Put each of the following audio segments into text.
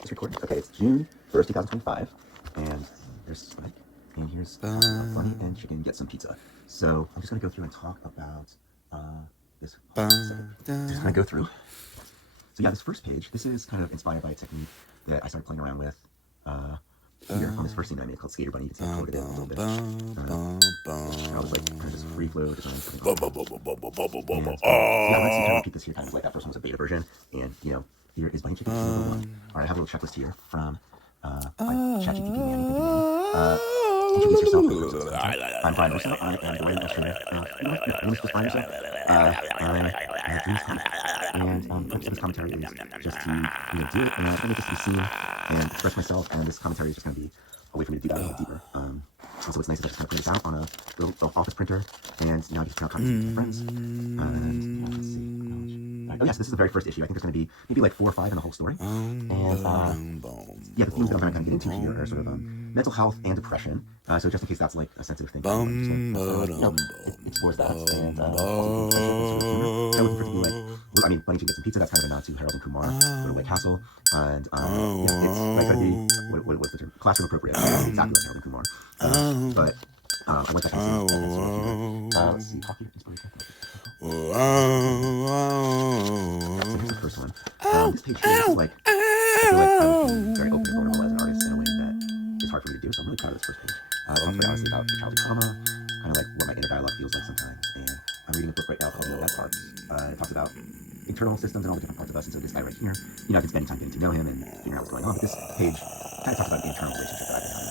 It's recording. Okay, it's June 1st, 2025, and there's Mike, and here's Funny, and she can get some pizza. So I'm just gonna go through and talk about this. Just gonna go through. So yeah, this first page. This is kind of inspired by a technique that I started playing around with here on this first scene that I made called Skater Bunny. You can see I colored it in a little bit. I was like kind of just free flow, just running something. And yeah, let's see kind of repeat this here. Kind of like that first one was a beta version, and here is Bunny Chicken number one. All right, I have a little checklist here from by ChatGPT Manny. Thank you, Manny. Introduce yourself. I'm Brian Russo. I am the writing illustrator. You want to just find yourself? I'm Drew Scott. And the purpose of this commentary is just to do it, and I'm going to just be seen and express myself, and this commentary is just going to be a way for me to do that a little deeper. And so it's nice that I just kind of print this out on a little office printer, and now I just print out copies with my friends. And let's see. Oh yes, this is the very first issue. I think there's going to be maybe like 4 or 5 in the whole story. And yeah, the themes that I'm going to get into here are sort of mental health and depression. So just in case that's like a sensitive thing, it explores that. And also looking for something like, I mean, Bunny Chicken Get Some Pizza. That's kind of a nod to Harold and Kumar, sort of like Castle. And yeah, it's like going to be what's the term? Classroom appropriate. Exactly like Harold and Kumar. But I like that kind of scene. Let's see, coffee inspiration. So here's the first one. This page here, this is like, I feel like I was being very open and vulnerable as an artist in a way that is hard for me to do. So I'm really proud of this first page. It talks very honestly about childhood trauma, kind of like what my inner dialogue feels like sometimes. And I'm reading a book right now called No Bad Parts. It talks about internal systems and all the different parts of us. And so this guy right here, I've been spending time getting to know him and figuring out what's going on. But this page kind of talks about an internal relationship that I've been having,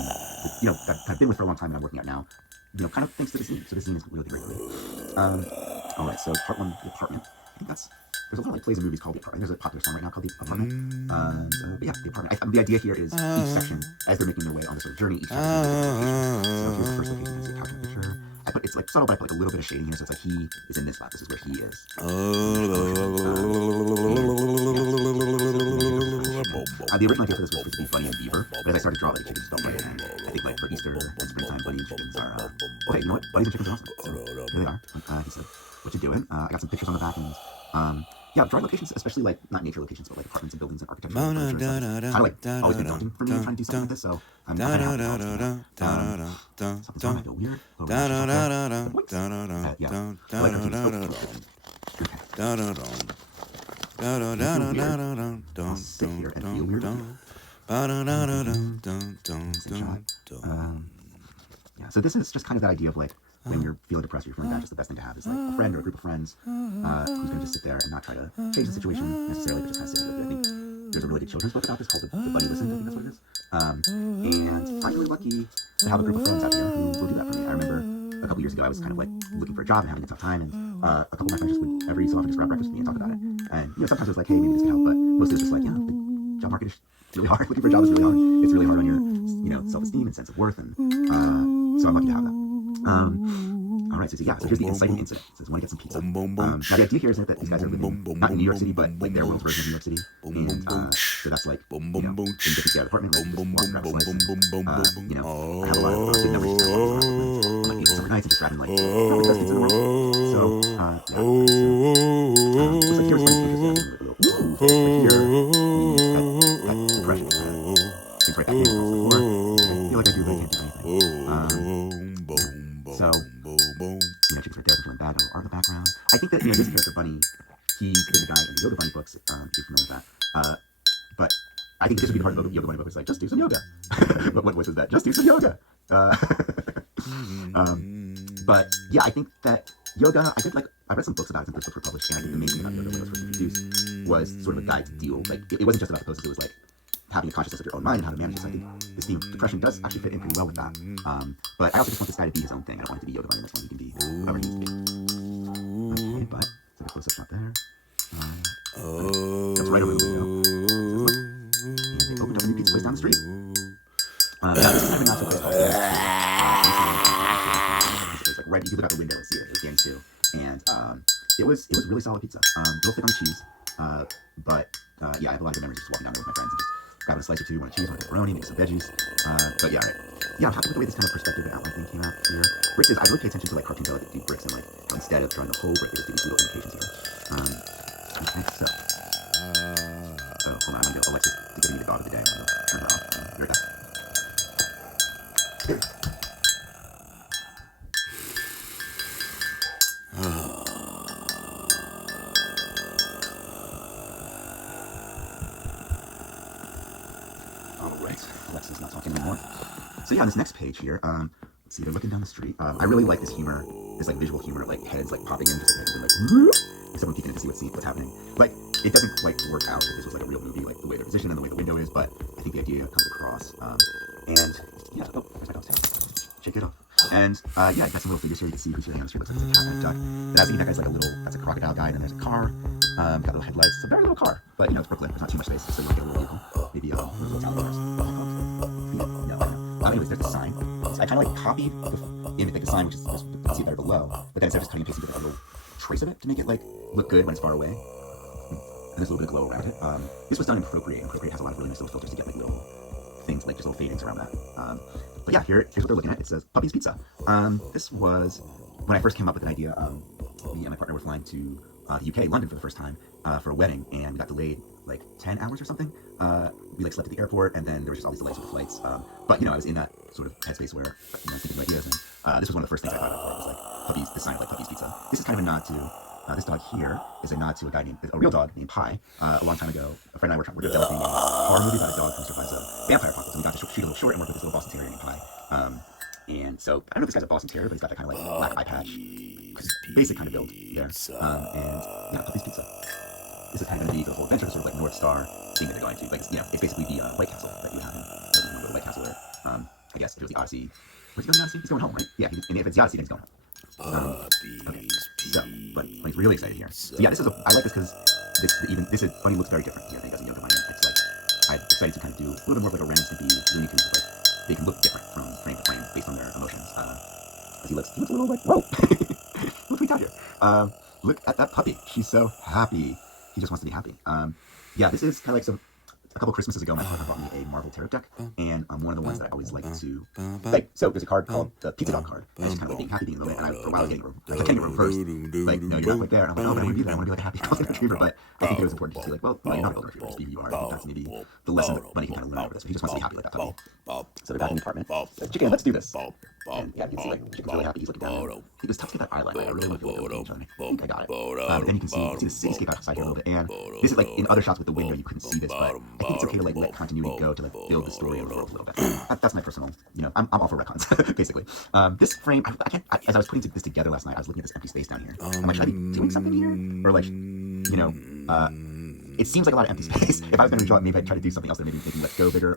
and that I've been with for a long time and I'm working out now. Kind of thanks to this zine. So this zine is really great for me. All right, so part one, The Apartment. I think there's a lot of like plays and movies called The Apartment. There's a popular song right now called The Apartment. But yeah, The Apartment. The idea here is each section, as they're making their way on this sort of journey, each section is a so here's the first location. You can see a couch and a picture. It's like subtle, but I put like a little bit of shading here, so it's like he is in this spot. This is where he is. The original idea for this was to be Bunny and Beaver, but as I started to draw, like chickens felt right. And I think like for Easter and springtime, bunny and chickens are okay. You know what? Bunnies and chickens are awesome. So here they are. He said, "What you doing?" I got some pictures on the back, and yeah, drawing locations, especially like not nature locations, but like apartments and buildings and architecture. Kind of like always been daunting for me trying to do something like this. So I'm not happy now. Something's wrong. I feel weird. I'll sit here and feel weird. Yeah, so this is just kind of the idea of like when you're feeling depressed or you're feeling bad, just the best thing to have is like a friend or a group of friends who's going to just sit there and not try to change the situation necessarily, but just kind of sit with it. I think there's a really good children's book about this called The Bunny Listens. I think that's what it is. And I'm really lucky to have a group of friends out here who will do that for me. I remember a couple years ago I was kind of like looking for a job and having a tough time, and a couple of my friends just would every so often just grab breakfast with me and talk about it. And sometimes it was like, hey, maybe this can help, but mostly it was just like, yeah, the job market is really hard. Looking for a job is really hard. It's really hard on your self-esteem and sense of worth, and so I'm lucky to have that. All right, so yeah, so here's the inciting incident. It says, want to get some pizza. Now the idea here is that these guys are living not in New York City, but like their world's version of New York City, and so that's like in the pizza apartment, like just walking grab a slice, and, I have a lot of big memories of I'm like eating super nice and just grabbing like the best pizza in the world. So yeah, so looks like here's funny pictures there, but here that depression seems right back in the before. I feel like I do, but I can't do anything. So chickens right there, feeling bad, no art in the background. I think that this character Bunny, he's been the guy in the Yoga Bunny books, if you're familiar with that. But I think this would be the part of the Yoga Bunny book. It's like, just do some yoga. But what voice is that? Just do some yoga. But yeah, I think that yoga, I read some books about it, some books were published, and I think the main thing about yoga when it was first introduced was sort of a guide to deal, like, it wasn't just about the poses, it was like having a consciousness of your own mind and how to manage it. So I think this theme of depression does actually fit in pretty well with that. But I also just want this guy to be his own thing. I don't want it to be Yoga Bunny in this one. He can be whoever he needs to be. Okay, but it's like a close-up shot there. That's right over the window. And they opened up a new pizza place down the street. This is kind of a not-so-place called it's like right, you could look out the window and see it. It was Danny's too. And it was really solid pizza. A little thick on the cheese. But yeah, I have a lot of good memories just walking down there with my friends and just grabbing a slice or two, one cheese, one pepperoni, maybe some veggies. But yeah, right. Yeah, I'm happy with the way this kind of perspective and outline thing came out here. Bricks is, I really pay attention to like cartoons that like do bricks and like instead of drawing the whole brick, they just do these little indications here. Okay, so hold on, I'm gonna get Alexis to give me the dog of the day. I'm going to turn it off. Be right back. Alright, Alexa's not talking anymore. So yeah, on this next page here, let's see, they're looking down the street. I really like this humor, this like visual humor, like heads like popping in, just like heads are like, and someone peeking in to see what's happening. Like, it doesn't quite work out if this was like a real movie, like the way they're positioned and the way the window is, but I think the idea comes across. And yeah, oh, there's my dog's tail. Shake it off. And yeah, you got some little figures here. You can see who's sitting on the street. Looks like it's a cat and a duck. And as you can, that guy's like a little, that's a crocodile guy. And then there's a car. Got little headlights. It's a very little car, but you know, it's Brooklyn. There's not too much space, so you get a little vehicle. Maybe a little town cars. No. Anyways, there's the sign. So I kind of like copied the sign, which is you can see it there below. But then instead of just cutting and pasting, a little trace of it to make it like look good when it's far away. And there's a little bit of glow around it. This was done in Procreate, and Procreate has a lot of really nice little filters to get like little things, like just little fadings around that. But yeah, here's what they're looking at. It says Puppy's Pizza. This was when I first came up with an idea. Me and my partner were flying to the UK, London, for the first time for a wedding, and we got delayed like 10 hours or something. We like slept at the airport, and then there was just all these delays with the flights. But you know, I was in that sort of headspace where I was thinking of ideas, and this was one of the first things I thought of. Where it was like puppies. This sign like Puppy's Pizza. This is kind of a nod to. This dog here is a nod to a real dog named Pi. A long time ago, a friend and I were developing a horror movie about a dog who survives a vampire apocalypse, and we got to shoot a little short and work with this little Boston Terrier named Pi. And so, I don't know if this guy's a Boston Terrier, but he's got that kind of like black eye patch, basic kind of build there. And yeah, Puppy's Pizza. This is kind of going to be the whole adventure, sort of like North Star thing that they're going to. Like, you know, it's basically the White Castle that you have in the White Castle there. I guess if it was the Odyssey. Where's he going, the Odyssey? He's going home, right? Yeah, and if it's the Odyssey, then he's going home. Okay, so, but he's really excited here. So yeah, I like this because Bunny looks very different here, I think, as a younger Bunny. It's like, I'm excited to kind of do a little bit more of like a Ren and Stimpy, Looney Tunes, like, they can look different from frame to frame based on their emotions. Because he looks a little like, whoa, look what we got here. Look at that puppy. She's so happy. He just wants to be happy. Yeah, this is kind of like a couple Christmases ago, my partner brought me a Marvel Tarot deck, and one of the ones that I always like to, like, so there's a card called the Pizza Dog card, and it's kind of like being happy, being in the moment, and for a while getting it reversed, like, no, you're not quite there, and I'm like, oh, but I want to be there, I want to be like a happy golden retriever, but I think it was important to be like, well, you're not a golden retriever, just be who you are. I think that's maybe the lesson that Bunny can kind of learn over this, but he just wants to be happy like that puppy. So they're back in the apartment. Like, Chicken, let's do this. And yeah, you can see like Chicken's really happy. He's looking down. It was tough to get that eye line. I really want to feel like I think I got it. But then you can see the cityscape outside here a little bit. And this is like in other shots with the window, you couldn't see this, but I think it's okay to like let continuity go to like build the story of the world a little bit. That's my personal, you know, I'm all for retcons, basically. This frame, as I was putting this together last night, I was looking at this empty space down here. I'm like, should I be doing something here? Or like, you know, it seems like a lot of empty space. If I was going to redraw it, maybe I'd try to do something else that maybe let's go bigger, or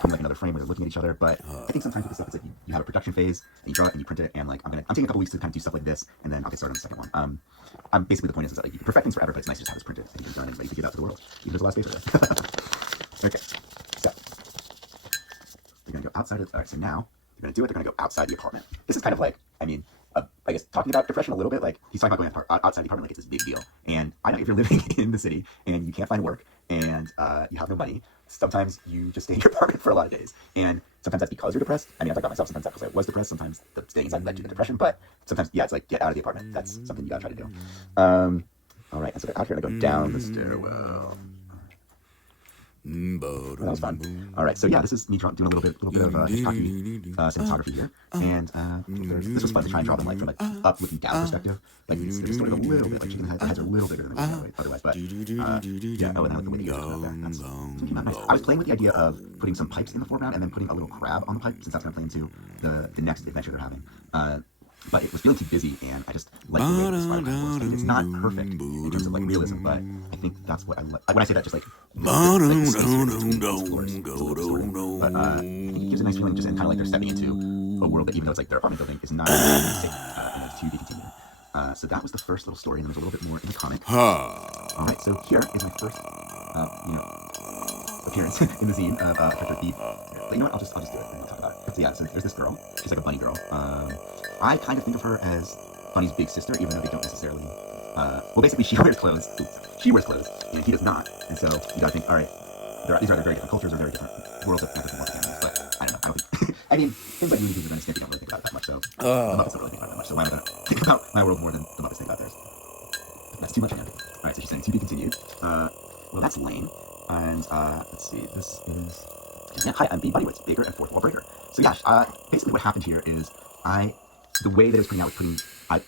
put like another frame where they're looking at each other. But I think sometimes with this stuff, it's like you have a production phase, and you draw it and you print it, and like I'm taking a couple weeks to kind of do stuff like this, and then I'll get started on the second one. I'm basically the point is that like you can perfect things forever, but it's nice to just have this printed and you're done and ready to give out to the world. Even if there's a lot of space over there. Okay, so we're gonna go outside of. All right, so now they're gonna go outside the apartment. This is kind of like, I mean, I guess talking about depression a little bit, like he's talking about going outside the apartment like it's this big deal. And I know if you're living in the city and you can't find work and you have no money, sometimes you just stay in your apartment for a lot of days. And sometimes that's because you're depressed. I mean, I talk about myself, sometimes that's because I was depressed, sometimes the staying inside led to the depression, but sometimes, yeah, it's like get out of the apartment. That's something you gotta try to do. All right, and so they're out here and I go down the stairwell. That was fun. All right, so yeah, this is me doing a little bit of Hitchcocky cinematography here, and this was fun to try and draw them like from an up looking down perspective. Like they're distorted a little bit, like Chicken heads are a little bigger than they would otherwise. But yeah, oh, and I like the way the ears go there. That's came out nice. I was playing with the idea of putting some pipes in the foreground and then putting a little crab on the pipe, since that's going to play into the next adventure they're having. But it was feeling too busy, and I just like the way this works. I mean, it's not perfect in terms of like realism, but I think that's what I like. When I say that, just like I think it gives a nice feeling, just and kind of like they're stepping into a world that, even though it's like their apartment building, is not safe to be continued. So that was the first little story, and then there's a little bit more in the comic. All right, so here is my first, appearance in the zine of Character Thief. But you know what? I'll just do it and we'll talk about it. So yeah, so there's this girl. She's like a bunny girl. I kind of think of her as Bunny's big sister, even though they don't necessarily. Well, basically, she wears clothes. She wears clothes, and he does not. And so you gotta think, all right, these are very different cultures, or very different worlds of animals. But I don't know. I don't think. I mean, things like Looney Tunes and Ren and Stimpy don't really think about it that much. So the Muppets don't really think about it that much. So why am I gonna think about my world more than the Muppets think about theirs? That's too much. All right, so she's saying to be continued. Well, that's lame. And let's see, this is, yeah, hi, I'm B Bunnywitz, baker and fourth wall breaker. So yeah, basically what happened here is the way that I was putting out, putting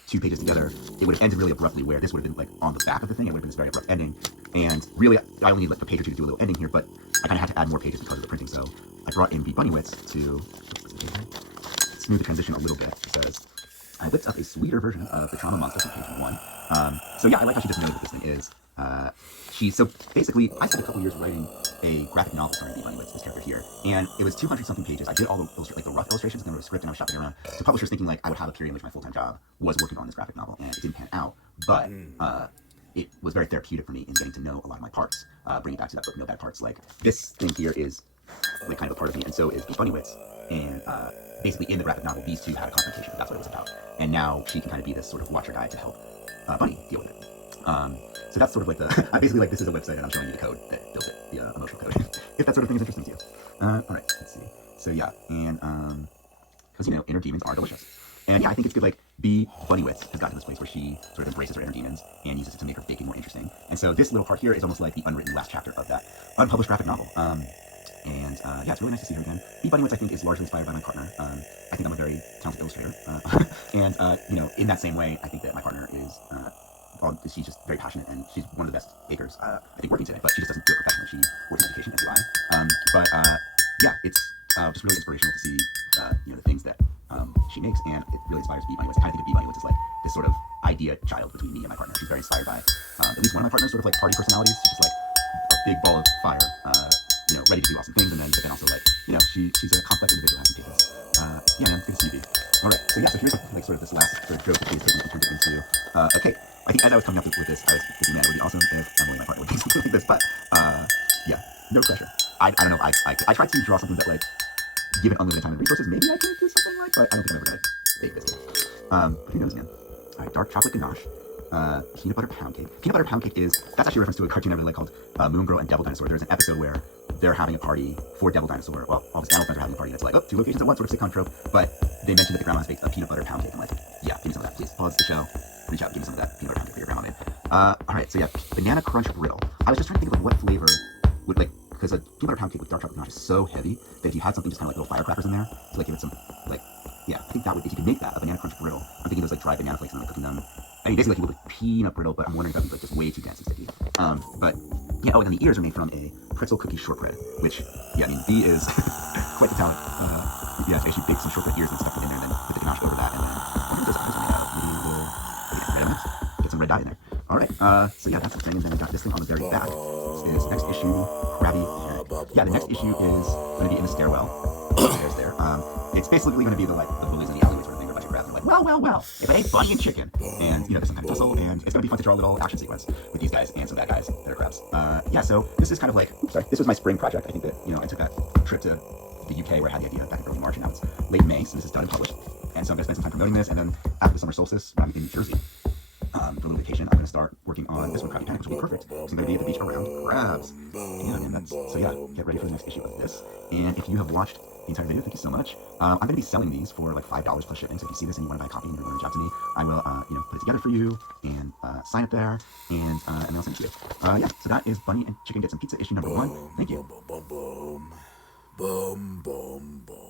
two pages together, it would have ended really abruptly, where this would have been like on the back of the thing. It would have been this very abrupt ending. And really, I only need like a page or two to do a little ending here, but I kind of had to add more pages because of the printing. So I brought in B Bunnywitz to smooth the transition a little bit, because I whipped up a sweeter version of the Trauma Monster from page 1. So yeah, I like how she just noted what this thing is. So basically, I spent a couple years writing a graphic novel starring B Bunnywitz, this character here, and it was 200 something pages. I did all the rough illustrations, and then wrote a script, and I was shopping around to publishers thinking like I would have a period in which my full-time job was working on this graphic novel, and it didn't pan out. But it was very therapeutic for me in getting to know a lot of my parts, bringing it back to that book, No Bad Parts. Like this thing here is like kind of a part of me, and so is B Bunnywitz, and basically in the graphic novel, these two had a confrontation. That's what it was about, and now she can kind of be this sort of watcher guide to help Bunny deal with it. So that's sort of like the, I basically like this is a website and I'm showing you the code that built it, the emotional code, if that sort of thing is interesting to you. Alright, let's see. So yeah, and, because, you know, inner demons are delicious. And yeah, I think it's good, like, B Bunnywitz has gotten to this place where she sort of embraces her inner demons and uses it to make her baking more interesting. And so this little part here is almost like the unwritten last chapter of that unpublished graphic novel. Yeah, it's really nice to see her again. B Bunnywitz, I think, is largely inspired by my partner. I think I'm a very talented illustrator. You know, in that same way, I think that my partner is, she's just very passionate, and she's one of the best bakers, I think, working today, but she just doesn't do it professionally. She works in education, as do I. Yeah, it's just really inspirational to see, you know, the things that she makes, and it really inspires B Bunnywitz. I kind of think of B Bunnywitz as like this sort of idea child between me and my partner. She's very inspired by at least one of my partner's sort of like party personalities. She's just like a big ball of fire, you know, ready to do awesome things, and then but then also like, you know, she's a complex individual, has some pieces. Yeah, man, it's good to see you, B. All right, so yeah, so here's like sort of this last sort of joke that we turned it into a cake. I think as I was coming up with this, I was thinking, man, it would be awesome if Emily, my partner, would do something like this. But yeah, no pressure. I don't know. I tried to draw something that, like, given unlimited time and resources, maybe I can do something like, but I don't think I'm ever gonna bake this game. But who knows, man? All right, dark chocolate ganache, peanut butter pound cake. Peanut butter pound cake that's actually a reference to a cartoon I really like called Moon Girl and Devil Dinosaur. There's an episode where they're having a party for Devil Dinosaur. Well, all his animal friends are having a party, and it's like, oh, two locations at once, sort of sitcom trope. But they mentioned that the grandma's baked a peanut butter pound cake. I'm like, yeah, give me some of that, please. Pause the show. Reach out, give me some of that peanut butter pound cake that your grandma made. Alright, so yeah, banana crunch brittle. I was just trying to think of like what flavor would, like, because a peanut butter pound cake with dark chocolate ganache is so heavy that if you had something just kind of like little firecrackers in there to like give it some, like, yeah, I think that would, if you could make that, a banana crunch brittle. I'm thinking those like dried banana flakes and like cooking them. I mean, basically like you would like peanut brittle, but I'm wondering if that would be like just way too dense and sticky. But yeah, oh, and then the ears are made from a pretzel cookie shortbread, which, yeah, I mean, B is quite the talent. Yeah, so she baked some shortbread ears and stuck them in there, and then put the ganache over that, and then I wonder what those apples are made out of. Maybe red M&Ms? Get some red dye in there. Alright, so yeah, that's the thing, and then we got this thing on the very back. This is next issue, Krabby Panic. Yeah, the next issue is going to be in the stairwell. There's there. It's basically going to be the bullies in the alleyway sort of thing, where a bunch of crabs are like, well, if it ain't Bunny and Chicken. And, you know, there's some kind of tussle, and it's going to be fun to draw a little action sequence with these guys and some bad guys that are crabs. Yeah, so this is kind of like, oops, sorry, this was my spring project. I think that, you know, I took that trip to the UK where I had the idea back in early March, and now it's late May, so this is done and published. And so I'm going to spend some time promoting this, and then after the summer solstice, when I'm in New Jersey, for a little vacation, I'm going to start working on this one, Krabby Panic, which will be perfect, because I'm going to be at the beach around crabs. Yeah, man, so yeah, get ready for the next issue of this. And if you have watched the entire video, thank you so much. I'm going to be selling these for like $5 plus shipping, so if you see this and you want to buy a copy and you want to reach out to me, I will, you know, put it together for you, and sign it there, and then I'll send it to you. Yeah, so that is Bunny and Chicken Get Some Pizza, issue number 1. Thank you. Boom, boom, boom.